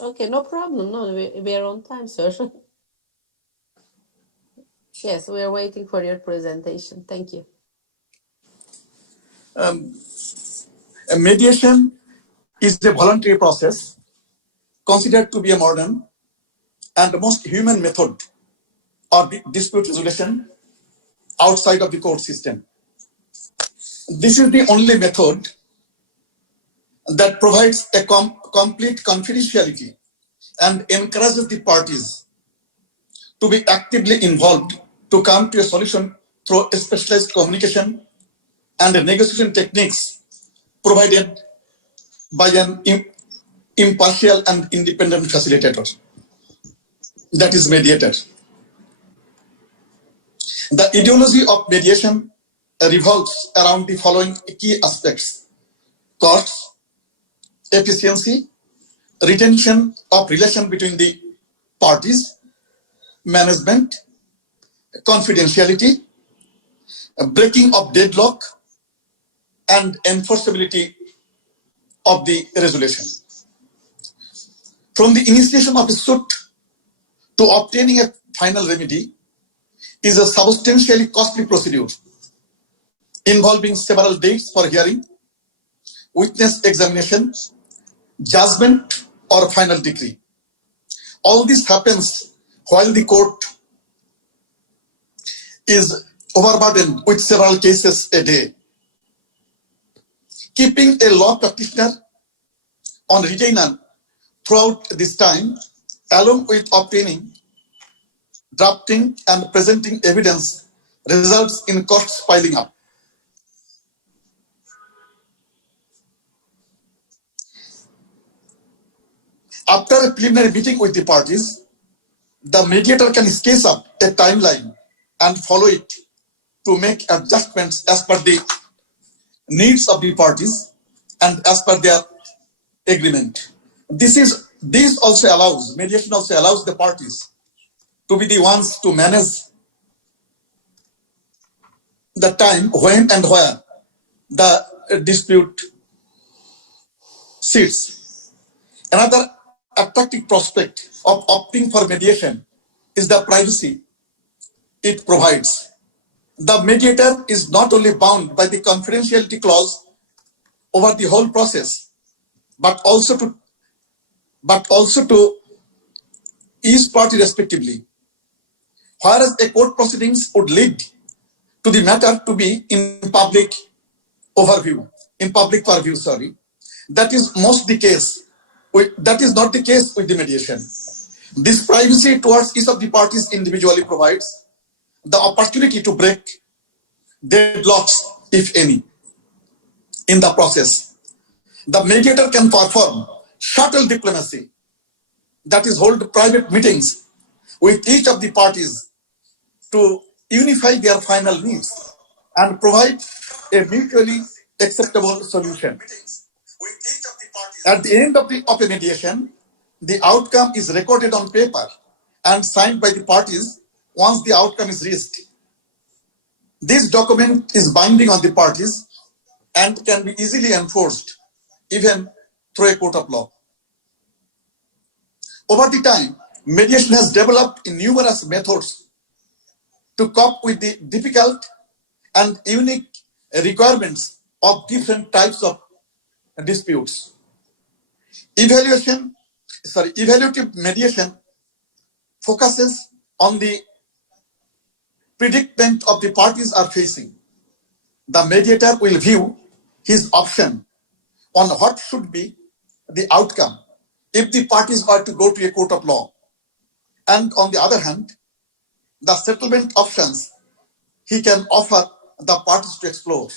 Okay, no problem. No, we are on time, sir. Yes, we are waiting for your presentation. Thank you. Mediation is a voluntary process considered to be a modern and most human method of dispute resolution outside of the court system. This is the only method that provides a complete confidentiality and encourages the parties to be actively involved to come to a solution through specialized communication and negotiation techniques provided by an impartial and independent facilitator, that is mediator. The ideology of mediation revolves around the following key aspects: costs, efficiency, retention of relation between the parties, management, confidentiality, breaking of deadlock, and enforceability of the resolution. From the initiation of a suit to obtaining a final remedy is a substantially costly procedure involving several dates for hearing, witness examination, judgment, or final decree. All this happens while the court is overburdened with several cases a day. Keeping a law practitioner on retainer throughout this time, along with obtaining, drafting, and presenting evidence, results in costs piling up. After a preliminary meeting with the parties, the mediator can sketch up a timeline and follow it to make adjustments as per the needs of the parties and as per their agreement. Mediation also allows the parties to be the ones to manage the time when and where the dispute sits. Another attractive prospect of opting for mediation is the privacy it provides. The mediator is not only bound by the confidentiality clause over the whole process, but also to each party respectively. Whereas a court proceedings would lead to the matter to be in public purview. That is not the case with the mediation. This privacy towards each of the parties individually provides the opportunity to break deadlocks, if any, in the process. The mediator can perform subtle diplomacy, that is, hold private meetings with each of the parties to unify their final needs and provide a mutually acceptable solution. At the end of a mediation, the outcome is recorded on paper and signed by the parties once the outcome is reached. This document is binding on the parties and can be easily enforced even through a court of law. Over the time, mediation has developed in numerous methods to cope with the difficult and unique requirements of different types of disputes. Evaluative mediation focuses on the predicament of the parties are facing. The mediator will view his option on what should be the outcome if the parties are to go to a court of law, and on the other hand, the settlement options he can offer the parties to explore.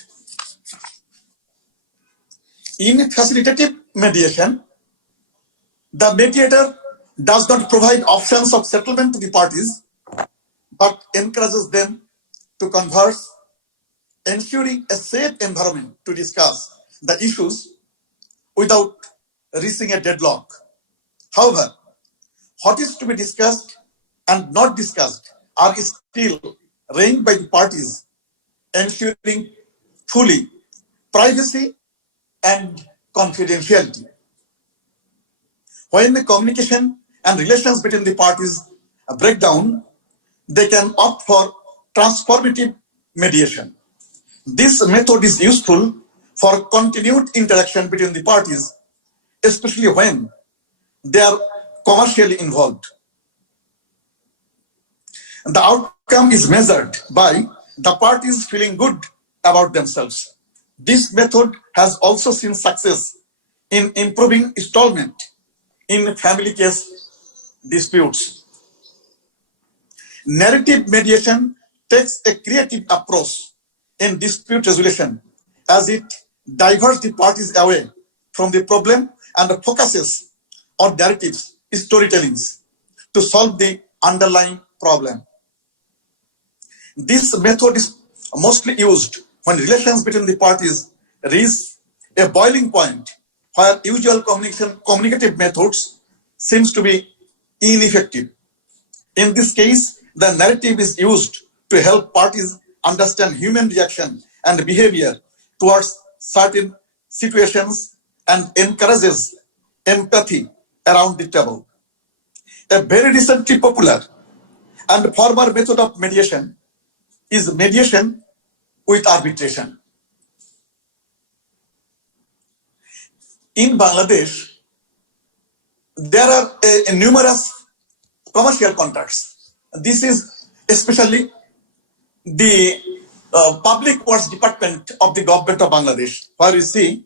In facilitative mediation, the mediator does not provide options of settlement to the parties, but encourages them to converse, ensuring a safe environment to discuss the issues without reaching a deadlock. However, what is to be discussed and not discussed are still arranged by the parties, ensuring fully privacy and confidentiality. When the communication and relations between the parties break down, they can opt for transformative mediation. This method is useful for continued interaction between the parties, especially when they are commercially involved. The outcome is measured by the parties feeling good about themselves. This method has also seen success in improving installment in family case disputes. Narrative mediation takes a creative approach in dispute resolution as it diverts the parties away from the problem and focuses on narratives, storytellings to solve the underlying problem. This method is mostly used when relations between the parties reach a boiling point where usual communicative methods seems to be ineffective. In this case, the narrative is used to help parties understand human reaction and behavior towards certain situations and encourages empathy around the table. A very recently popular and former method of mediation is mediation with arbitration. In Bangladesh, there are numerous commercial contracts. This is especially the Public Works Department of the Government of Bangladesh, where you see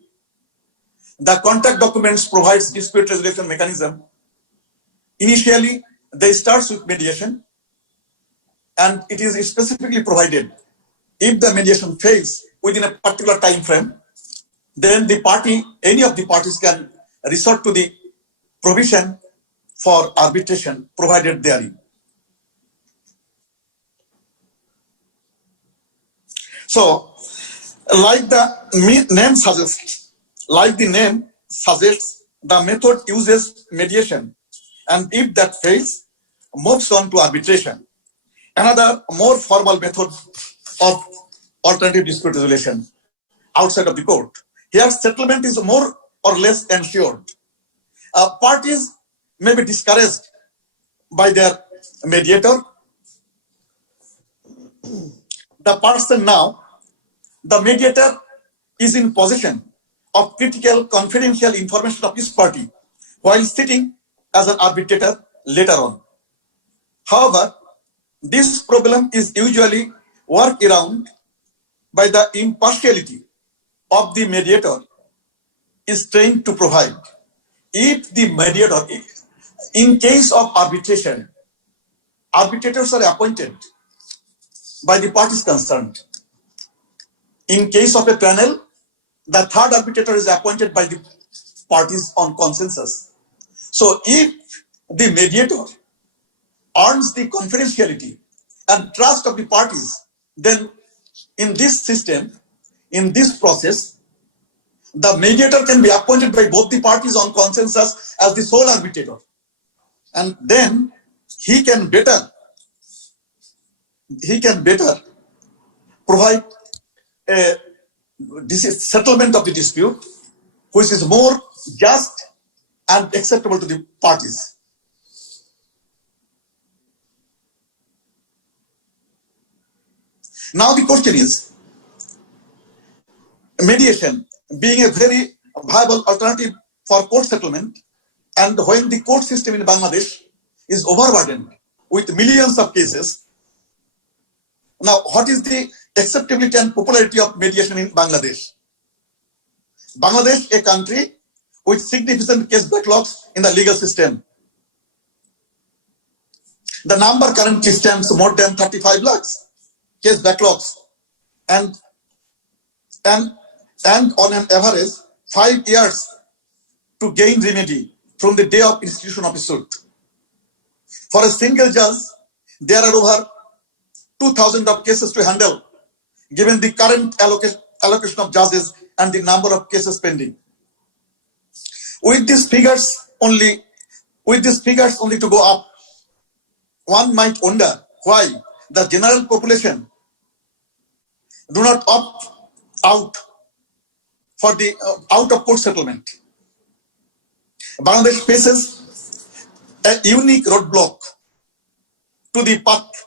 the contract documents provides dispute resolution mechanism. Initially, they start with mediation, and it is specifically provided if the mediation fails within a particular time frame, then any of the parties can resort to the provision for arbitration provided therein. So, like the name suggests, the method uses mediation, and if that fails, moves on to arbitration. Another more formal method of alternative dispute resolution outside of the court. Here, settlement is more or less ensured. Parties may be discouraged by their mediator. The mediator is in possession of critical confidential information of each party while sitting as an arbitrator later on. However, this problem is usually worked around by the impartiality of the mediator is trained to provide. If the mediator, in case of arbitration, arbitrators are appointed by the parties concerned. In case of a panel, the third arbitrator is appointed by the parties on consensus. So if the mediator earns the confidentiality and trust of the parties, then in this system, in this process, the mediator can be appointed by both the parties on consensus as the sole arbitrator. And then he can better provide a settlement of the dispute which is more just and acceptable to the parties. Now the question is, mediation being a very viable alternative for court settlement, and when the court system in Bangladesh is overburdened with millions of cases, now what is the acceptability and popularity of mediation in Bangladesh? Bangladesh, a country with significant case backlogs in the legal system. The number currently stands more than 35 lakhs case backlogs, and on an average 5 years to gain remedy from the day of institution of a suit. For a single judge, there are over 2,000 of cases to handle, given the current allocation of judges and the number of cases pending. With these figures only to go up, one might wonder why the general population do not opt out for the out of court settlement. Bangladesh faces a unique roadblock to the path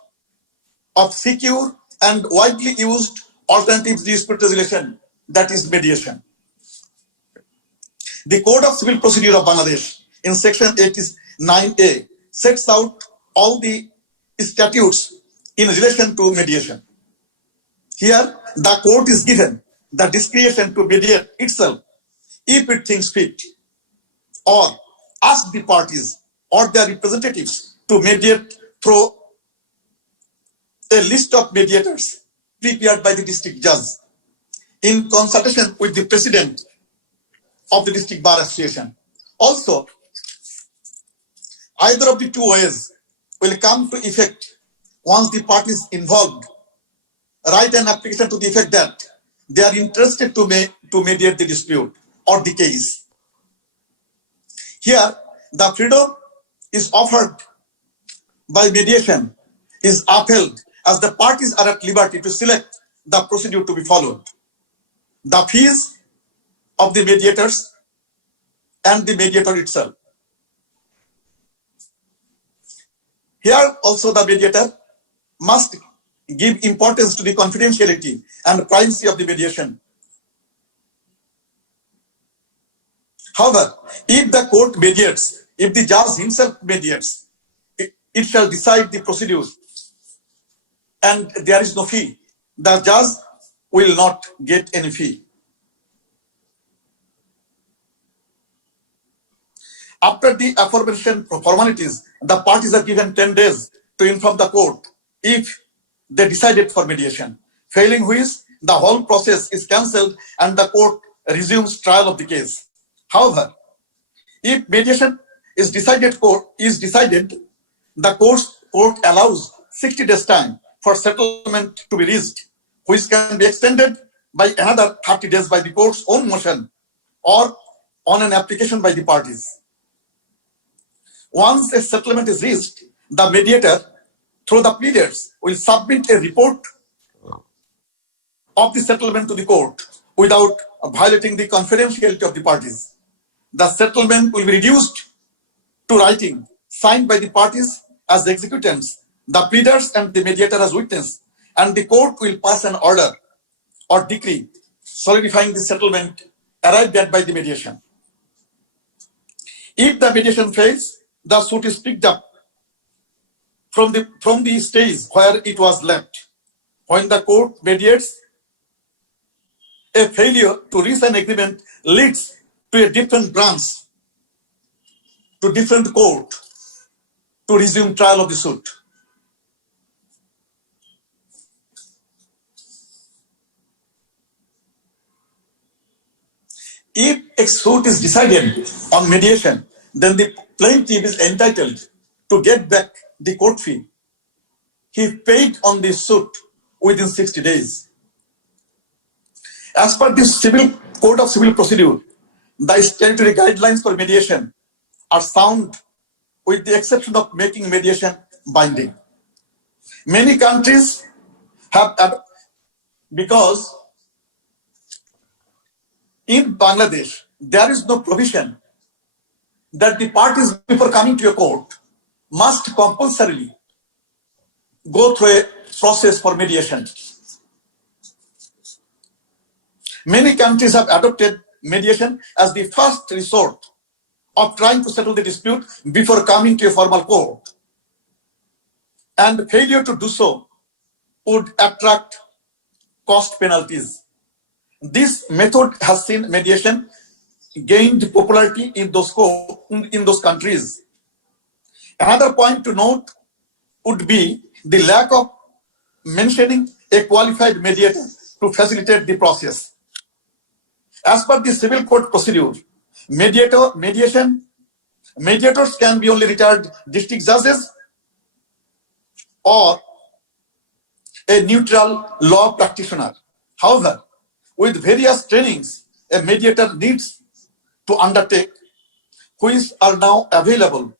of secure and widely used alternative dispute resolution, that is mediation. The Code of Civil Procedure of Bangladesh in section 89A sets out all the statutes in relation to mediation. Here, the court is given the discretion to mediate itself if it thinks fit, or ask the parties or their representatives to mediate through a list of mediators prepared by the district judge in consultation with the president of the district bar association. Also, either of the two ways will come to effect once the parties involved write an application to the effect that they are interested to mediate the dispute or the case. Here, the freedom is offered by mediation is upheld as the parties are at liberty to select the procedure to be followed. The fees of the mediators and the mediator itself. Here also the mediator must give importance to the confidentiality and privacy of the mediation. However, if the court mediates, if the judge himself mediates, it shall decide the procedure and there is no fee. The judge will not get any fee. After the aforementioned formalities, the parties are given 10 days to inform the court if they decided for mediation, failing which the whole process is cancelled and the court resumes trial of the case. However, if mediation is decided, the court allows 60 days time for settlement to be reached, which can be extended by another 30 days by the court's own motion or on an application by the parties. Once a settlement is reached, the mediator, through the pleaders, will submit a report of the settlement to the court without violating the confidentiality of the parties. The settlement will be reduced to writing, signed by the parties as executants, the pleaders and the mediator as witness, and the court will pass an order or decree solidifying the settlement arrived at by the mediation. If the mediation fails, the suit is picked up from the stage where it was left. When the court mediates, a failure to reach an agreement leads to a different branch, to different court, to resume trial of the suit. If a suit is decided on mediation, then the plaintiff is entitled to get back the court fee he paid on the suit within 60 days. As per the Code of Civil Procedure, the statutory guidelines for mediation are sound with the exception of making mediation binding. Many countries have, because in Bangladesh, there is no provision that the parties before coming to a court must compulsorily go through a process for mediation. Many countries have adopted mediation as the first resort of trying to settle the dispute before coming to a formal court. And failure to do so would attract cost penalties. This method has seen mediation gained popularity in those countries. Another point to note would be the lack of mentioning a qualified mediator to facilitate the process. As per the civil court procedure, mediators can be only retired district judges or a neutral law practitioner. However, with various trainings a mediator needs to undertake, which are now available,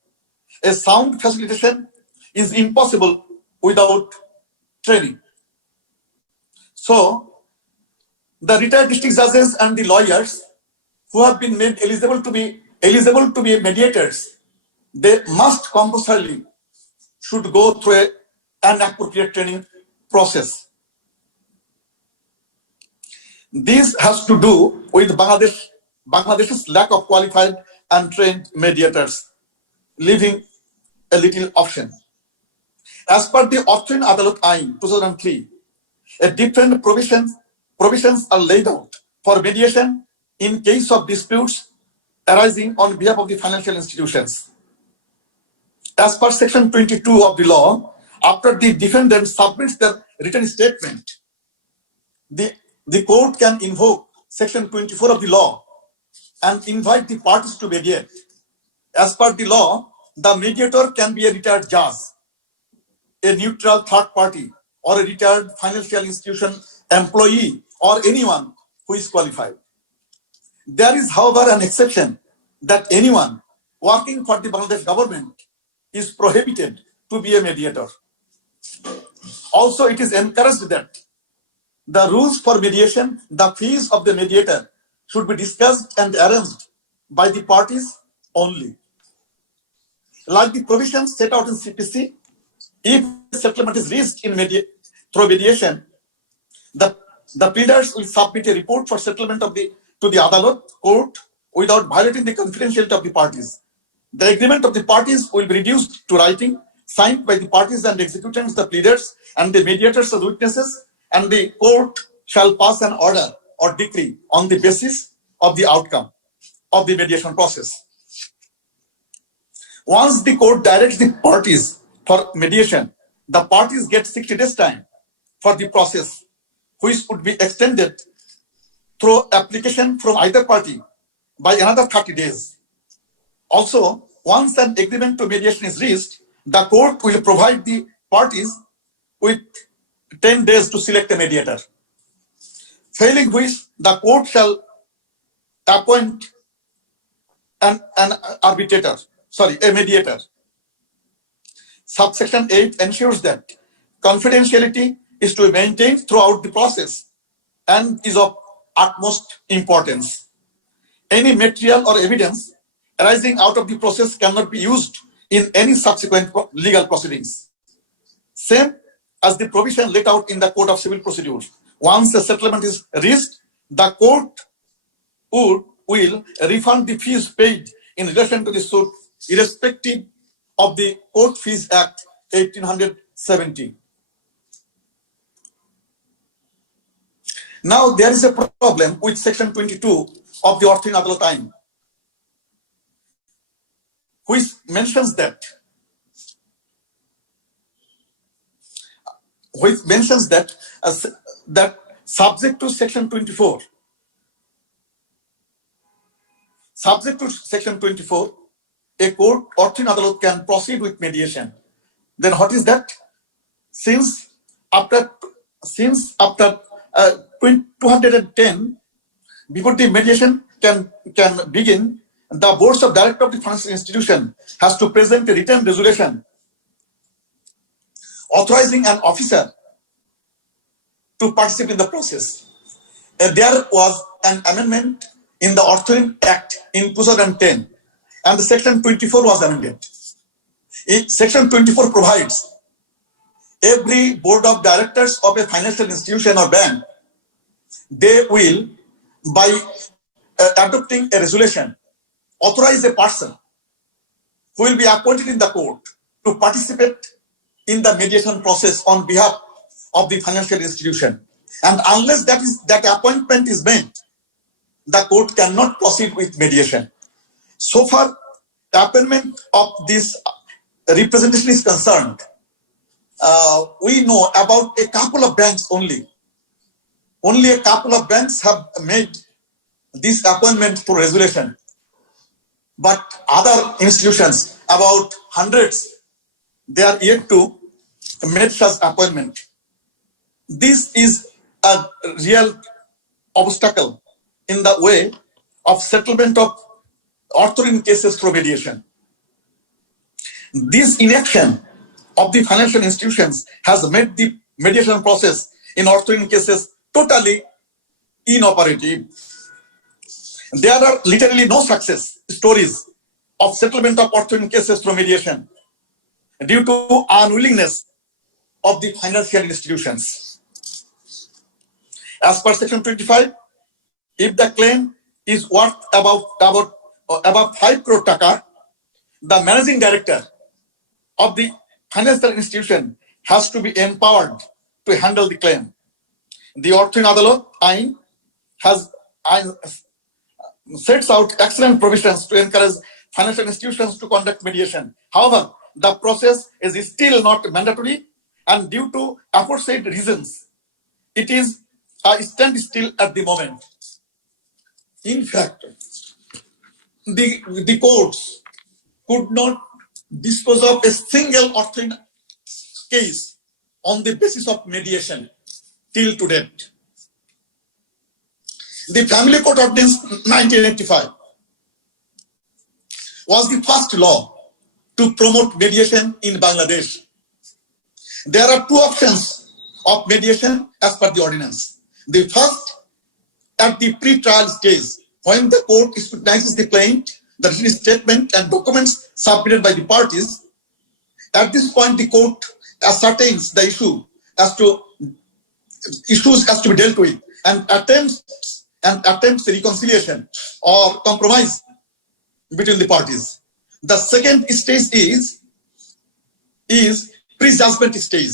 a sound facilitation is impossible without training. So, the retired district judges and the lawyers who have been made eligible to be mediators they must compulsorily should go through an appropriate training process. This has to do with Bangladesh's lack of qualified and trained mediators, leaving a little option. As per the Austrian Adalat Ain 2003, a different provisions are laid out for mediation in case of disputes arising on behalf of the financial institutions. As per section 22 of the law, after the defendant submits their written statement, the court can invoke section 24 of the law and invite the parties to mediate. As per the law, the mediator can be a retired judge, a neutral third party, or a retired financial institution employee, or anyone who is qualified. There is, however, an exception that anyone working for the Bangladesh government is prohibited to be a mediator. Also, it is encouraged that the rules for mediation, the fees of the mediator should be discussed and arranged by the parties only. Like the provisions set out in CPC, if a settlement is reached in through mediation, the pleaders will submit a report for settlement to the Adalat court without violating the confidentiality of the parties. The agreement of the parties will be reduced to writing, signed by the parties and executants, the pleaders, and the mediators as witnesses, and the court shall pass an order or decree on the basis of the outcome of the mediation process. Once the court directs the parties for mediation, the parties get 60 days time for the process, which would be extended through application from either party by another 30 days. Also, once an agreement to mediation is reached, the court will provide the parties with 10 days to select a mediator. Failing which, the court shall appoint a mediator. Subsection 8 ensures that confidentiality is to be maintained throughout the process and is of utmost importance. Any material or evidence arising out of the process cannot be used in any subsequent legal proceedings. Same as the provision laid out in the Code of Civil Procedure. Once a settlement is reached, the court will refund the fees paid in relation to the suit, irrespective of the Court Fees Act 1870. Now, there is a problem with section 22 of the Austrian Adalat Ain, which mentions that subject to section 24, a court Austrian Adalat can proceed with mediation. Then what is that? Since after 210, before the mediation can begin, the boards of directors of the financial institution has to present a written resolution authorizing an officer to participate in the process. There was an amendment in the Austrian Act in 2010, and the section 24 was amended. Section 24 provides every board of directors of a financial institution or bank, they will, by adopting a resolution, authorize a person who will be appointed in the court to participate in the mediation process on behalf of the financial institution. And unless that appointment is made, the court cannot proceed with mediation. So far, the appointment of this representation is concerned, we know about a couple of banks only. Only a couple of banks have made this appointment through resolution. But other institutions, about hundreds, they are yet to make such appointment. This is a real obstacle in the way of settlement of Austrian cases through mediation. This inaction of the financial institutions has made the mediation process in Austrian cases totally inoperative. There are literally no success stories of settlement of orphan cases through mediation due to unwillingness of the financial institutions. As per section 25, if the claim is worth above 5 crore taka, the managing director of the financial institution has to be empowered to handle the claim. The Orthin Adalat Ain sets out excellent provisions to encourage financial institutions to conduct mediation. However, the process is still not mandatory, and due to aforesaid reasons, it is a standstill at the moment. In fact, the courts could not dispose of a single Orthin case on the basis of mediation till to date. The Family Court Ordinance 1985 was the first law to promote mediation in Bangladesh. There are two options of mediation as per the ordinance. The first, at the pre-trial stage, when the court scrutinizes the plaint, the written statement and documents submitted by the parties. At this point, the court ascertains the issues as to be dealt with and attempts reconciliation or compromise between the parties. The second stage is pre-judgment stage,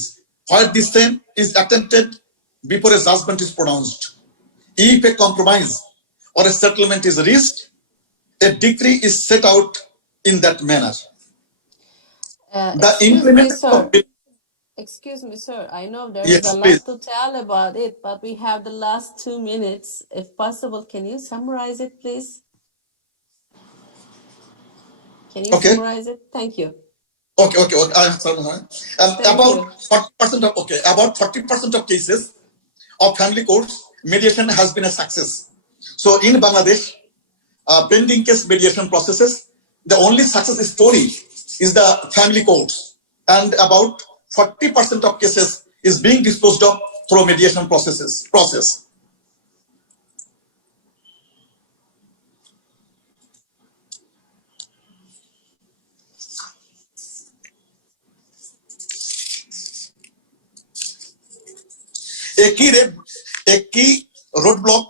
where the same is attempted before a judgment is pronounced. If a compromise or a settlement is reached, a decree is set out in that manner. Excuse me, sir. I know there is a lot to tell about it, but we have the last 2 minutes. If possible, can you summarize it, please? Can you summarize it? Thank you. Okay. I'm sorry. About 40% of cases of family courts, mediation has been a success. So in Bangladesh, pending case mediation processes, the only success story is the family courts, and about 40% of cases is being disposed of through mediation process. A key roadblock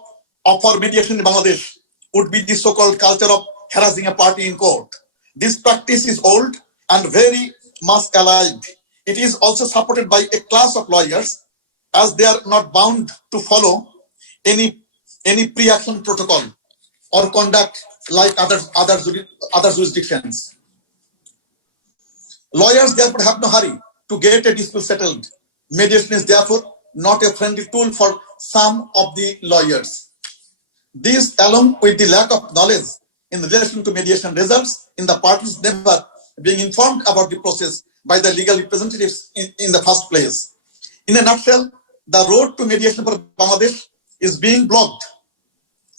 for mediation in Bangladesh would be the so-called culture of harassing a party in court. This practice is old and very much alive. It is also supported by a class of lawyers, as they are not bound to follow any pre-action protocol or conduct like other jurisdictions. Lawyers therefore have no hurry to get a dispute settled. Mediation is therefore not a friendly tool for some of the lawyers. This, along with the lack of knowledge in relation to mediation, results in the parties never being informed about the process by the legal representatives in the first place. In a nutshell, the road to mediation for Bangladesh is being blocked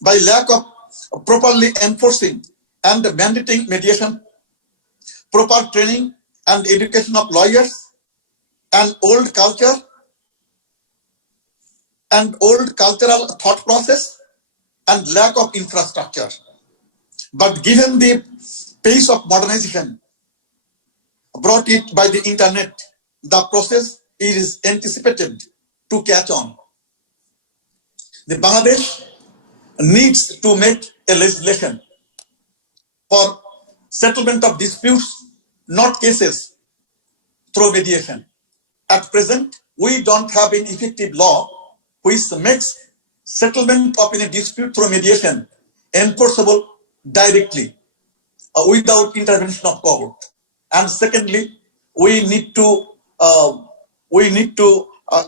by lack of properly enforcing and mandating mediation, proper training and education of lawyers, and old cultural thought process, and lack of infrastructure. But given the pace of modernization brought it by the internet, the process is anticipated to catch on. The Bangladesh needs to make a legislation for settlement of disputes, not cases, through mediation. At present, we don't have an effective law which makes settlement of a dispute through mediation enforceable directly without intervention of court. And secondly, we need to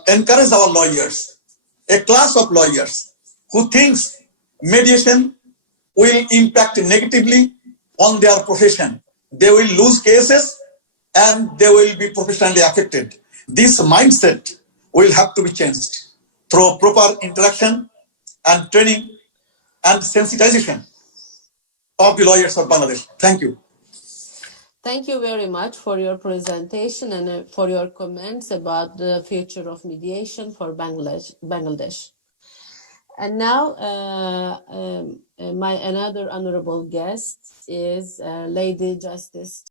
encourage our lawyers, a class of lawyers who thinks mediation will impact negatively on their profession. They will lose cases and they will be professionally affected. This mindset will have to be changed through proper interaction and training and sensitization of the lawyers of Bangladesh. Thank you. Thank you very much for your presentation and for your comments about the future of mediation for Bangladesh. And now my another honorable guest is Lady Justice